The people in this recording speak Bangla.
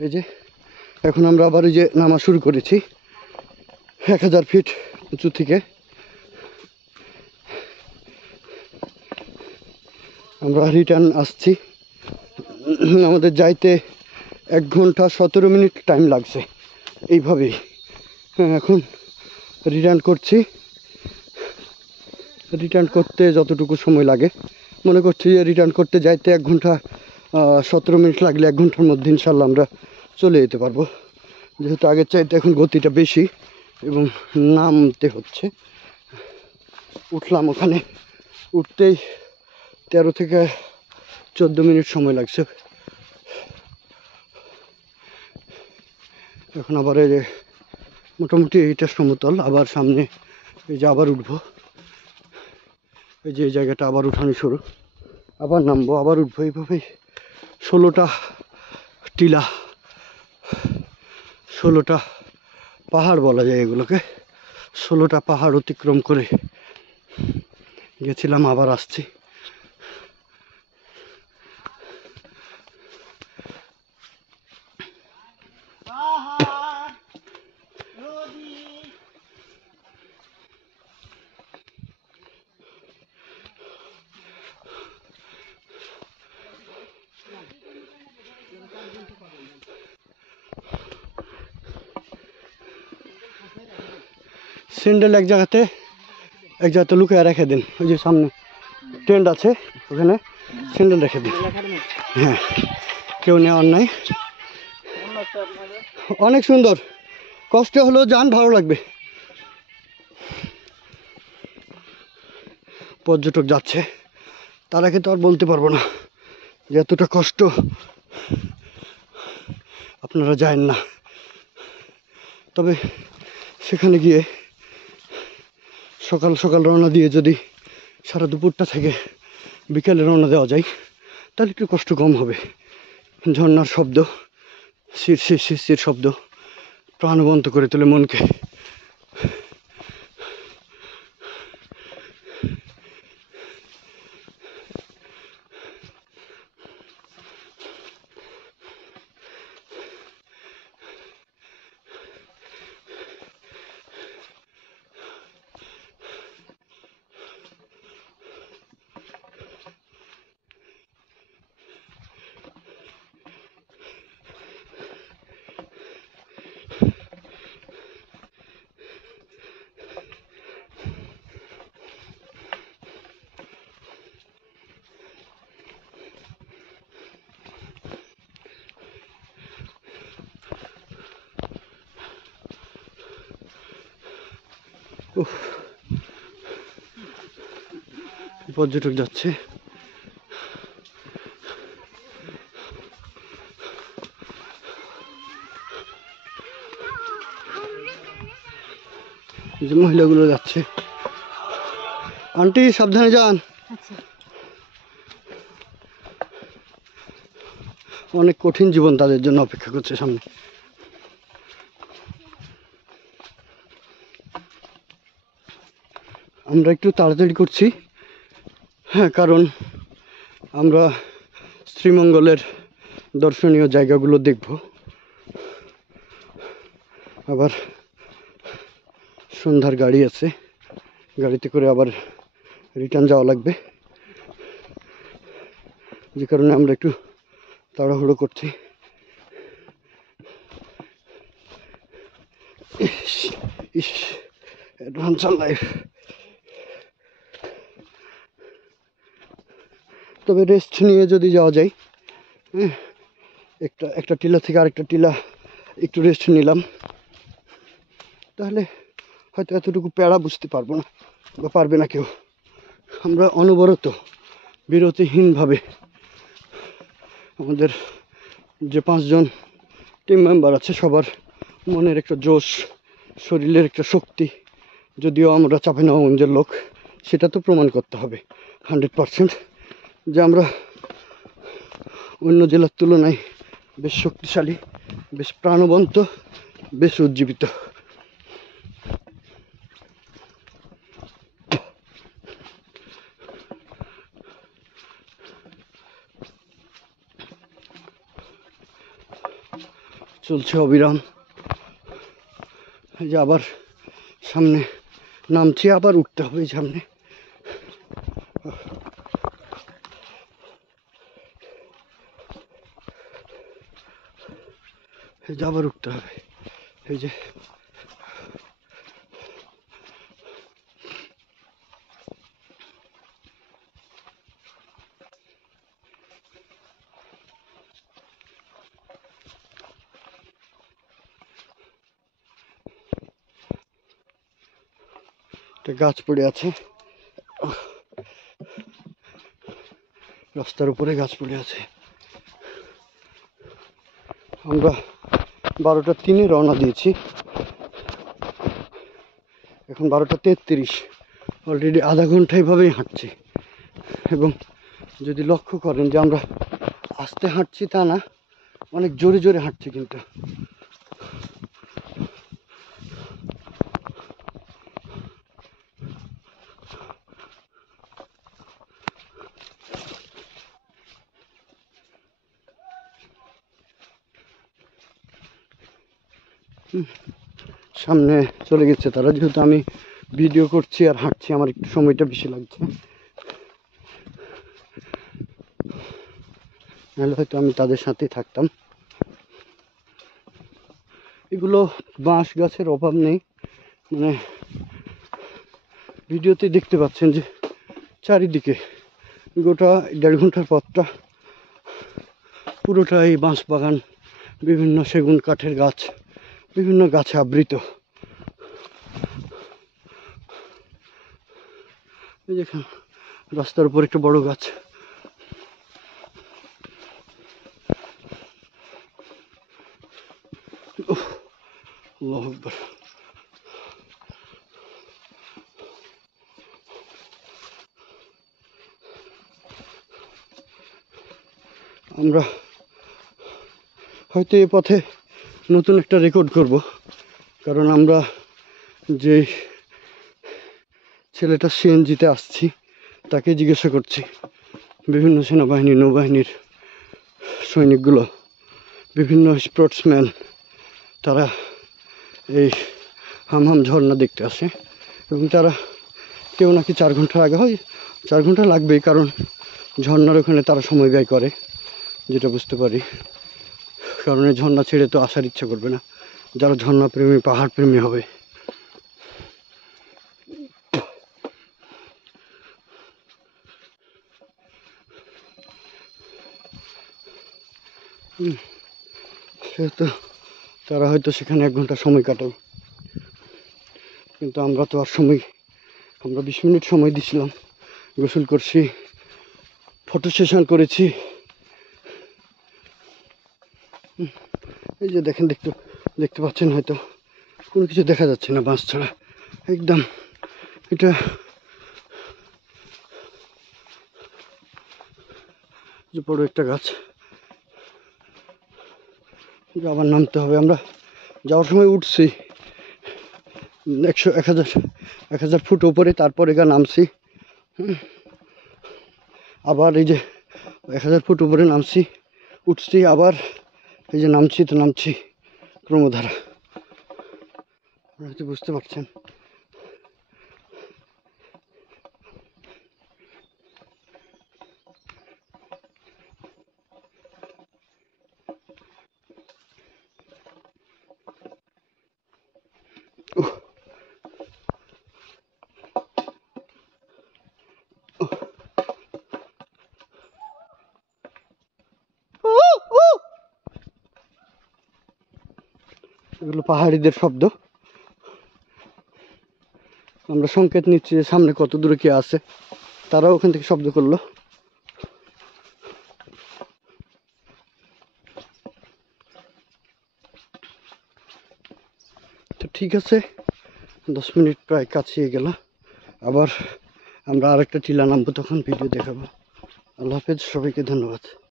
এই যে এখন আমরা আবার এই যে নামা শুরু করেছি 1000 ফিট উঁচু থেকে। আমরা রিটার্ন আসছি, আমাদের যাইতে 1 ঘন্টা 17 মিনিট টাইম লাগছে এইভাবেই। এখন রিটার্ন করছি, রিটার্ন করতে যতটুকু সময় লাগে মনে করছি যে রিটার্ন করতে যাইতে 1 ঘন্টা 17 মিনিট লাগলে 1 ঘন্টার মধ্যে ইনশাল্লাহ আমরা চলে যেতে পারবো, যেহেতু আগের চাইতে এখন গতিটা বেশি এবং নামতে হচ্ছে। উঠলাম, ওখানে উঠতেই 13 থেকে 14 মিনিট সময় লাগছে। এখন আবার এই যে মোটামুটি এইটা সমতল, আবার সামনে এই যে আবার উঠবো, এই যে এই জায়গাটা আবার উঠানো শুরু, আবার নামবো, আবার উঠবো, এইভাবেই 16টা টিলা, 16টা পাহাড় বলা যায় এগুলোকে। 16টা পাহাড় অতিক্রম করে গেছিলাম, আবার আসছি। স্যান্ডেল এক জায়গাতে লুকিয়ে রেখে দিন, ওই যে সামনে টেন্ট আছে ওখানে স্যান্ডেল রেখে দিন। হ্যাঁ, কেউ নেওয়ার নাই। অনেক সুন্দর, কষ্ট হলেও যান, ভালো লাগবে। পর্যটক যাচ্ছে, তারা কিন্তু আর বলতে পারবো না যে এতটা কষ্ট আপনারা যায়েন না। তবে সেখানে গিয়ে সকাল সকাল রওনা দিয়ে যদি সারা দুপুরটা থেকে বিকেলে রওনা দেওয়া যায় তাহলে একটু কষ্ট কম হবে। ঝর্নার শব্দ, শিরশির শব্দ প্রাণবন্ত করে তোলে মনকে। পর্যটক যাচ্ছে, যে মহিলাগুলো যাচ্ছে। আন্টি সাবধানে যান, অনেক কঠিন জীবন তাদের জন্য অপেক্ষা করছে সামনে। আমরা একটু তাড়াতাড়ি করছি, হ্যাঁ, কারণ আমরা শ্রীমঙ্গলের দর্শনীয় জায়গাগুলো দেখব, আবার সন্ধ্যার গাড়ি আছে, গাড়িতে করে আবার রিটার্ন যাওয়া লাগবে, যে কারণে আমরা একটু তাড়াহুড়ো করছি। Adventure life. তবে রেস্ট নিয়ে যদি যাওয়া যায়, হ্যাঁ, একটা টিলা থেকে আরেকটা টিলা একটু রেস্ট নিলাম, তাহলে হয়তো এতটুকু প্যারা বুঝতে পারবো না, বা পারবে না কেউ। আমরা অনবরত বিরতিহীনভাবে আমাদের যে 5 জন টিম মেম্বার আছে সবার মনের একটা জোশ, শরীরের একটা শক্তি, যদিও আমরা চাঁপাইনবাবগঞ্জের লোক, সেটা তো প্রমাণ করতে হবে 100% যে আমরা অন্য জেলার তুলনায় বেশ শক্তিশালী, বেশ প্রাণবন্ত, বেশ উজ্জীবিত। চলছে অবিরাম। এই যে আবার সামনে নামছি, আবার উঠতে হবে এই সামনে। এই যে আবার উঠতে হবে। এই যে একটা গাছ পড়ে আছে, রাস্তার উপরে গাছ পড়ে আছে। আমরা 12টা 3 রওনা দিয়েছি, এখন 12টা 33। অলরেডি আধা ঘন্টা এভাবেই হাঁটছি। এবং যদি লক্ষ্য করেন যে আমরা আস্তে হাঁটছি তা না, অনেক জোরে জোরে হাঁটছি। কিন্তু সামনে চলে গেছে তারা। যেহেতু আমি ভিডিও করছি আর হাঁটছি, আমার একটু সময়টা বেশি লাগছে, নাহলে হয়তো আমি তাদের সাথেই থাকতাম। এগুলো বাঁশ গাছের অভাব নেই, মানে ভিডিওতে দেখতে পাচ্ছেন যে চারিদিকে গোটা 1.5 ঘন্টার পথটা পুরোটা এই বাঁশ বাগান, বিভিন্ন সেগুন কাঠের গাছ, বিভিন্ন গাছে আবৃত। এই দেখুন রাস্তার উপর একটা বড় গাছ। আল্লাহু আকবার। আমরা হয়তো এই পথে নতুন একটা রেকর্ড করব, কারণ আমরা যে ছেলেটা সিএনজিতে আসছি তাকে জিজ্ঞাসা করছি, বিভিন্ন সেনাবাহিনী নৌবাহিনীর সৈনিকগুলো, বিভিন্ন স্পোর্টসম্যান, তারা এই হামহাম ঝর্ণা দেখতে আসে এবং তারা কেউ নাকি 4 ঘন্টার আগে হয়, 4 ঘন্টা লাগবেই, কারণ ঝর্ণার ওখানে তারা সময় ব্যয় করে, যেটা বুঝতে পারি। কারণ এই ঝর্ণা ছেড়ে তো আসার ইচ্ছা করবে না, যারা ঝর্ণা প্রেমী পাহাড় প্রেমী হবে। সেহেতু তারা হয়তো সেখানে 1 ঘন্টা সময় কাটাবে, কিন্তু আমরা তো আর সময়, আমরা 20 মিনিট সময় দিছিলাম, গোসল করছি, ফটো সেশন করেছি। এই যে দেখেন, দেখতে পাচ্ছেন হয়তো, কোনো কিছু দেখা যাচ্ছে না বাঁশ ছাড়া, একদম এটা যে বড় একটা গাছ। আবার নামতে হবে। আমরা যাওয়ার সময় উঠছি 1000 ফুট উপরে, তারপরে নামছি। আবার এই যে 1000 ফুট উপরে নামছি, উঠছি, আবার এই যে নামছি, তো নামছি ক্রমধারা। হয়তো বুঝতে পারছেন। এগুলো পাহাড়িদের শব্দ। আমরা সংকেত নিচ্ছি যে সামনে কত দূরে কে আছে, তারাও ওখান থেকে শব্দ করলো। তো ঠিক আছে, 10 মিনিট প্রায় কাছিয়ে গেল। আবার আমরা আরেকটা টিলা নামবো, তখন ভিডিও দেখাবো। আল্লাহ হাফেজ, সবাইকে ধন্যবাদ।